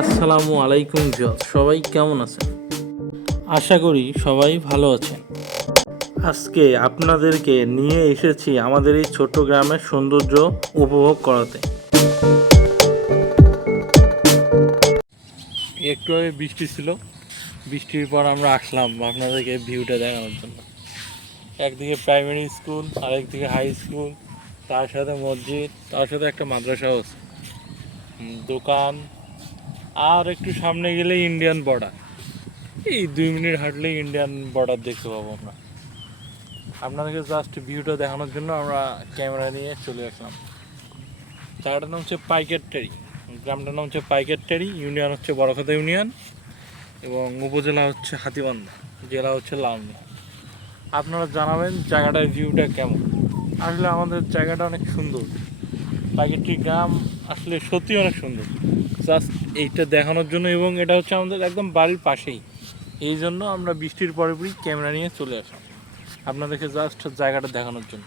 আসসালামু আলাইকুম ভিউয়ার্স, সবাই কেমন আছেন? আশা করি সবাই ভালো আছেন। আজকে আপনাদেরকে নিয়ে এসেছি আমাদের এই ছোট্ট গ্রামের সৌন্দর্য উপভোগ করাতে। একটু আগে বৃষ্টি ছিল, বৃষ্টির পর আমরা আসলাম আপনাদেরকে ভিউটা দেখানোর জন্য। একদিকে প্রাইমারি স্কুল, আরেকদিকে হাই স্কুল, তার সাথে মসজিদ, তার সাথে একটা মাদ্রাসাও আছে, দোকান, আর একটু সামনে গেলে ইন্ডিয়ান বর্ডার। এই 2 মিনিট হাঁটলেই ইন্ডিয়ান বর্ডার দেখতে পাবো আমরা। আপনাদেরকে জাস্ট ভিউটা দেখানোর জন্য আমরা ক্যামেরা নিয়ে চলে আসলাম। জায়গাটার নাম হচ্ছে পাইকেটটারি, গ্রামটার নাম হচ্ছে পাইকেটটারি, ইউনিয়ন হচ্ছে বড়খাতা ইউনিয়ন এবং উপজেলা হচ্ছে হাতীবান্ধা, জেলা হচ্ছে লালমিয়া। আপনারা জানাবেন জায়গাটার ভিউটা কেমন। আসলে আমাদের জায়গাটা অনেক সুন্দর, পাইকেটটারি গ্রাম আসলে সত্যি অনেক সুন্দর। জাস্ট এইটা দেখানোর জন্য, এবং এটা হচ্ছে আমাদের একদম বাড়ির পাশেই, এই জন্য আমরা বৃষ্টির পরে পরই ক্যামেরা নিয়ে চলে আসলাম আপনাদেরকে জাস্ট জায়গাটা দেখানোর জন্য।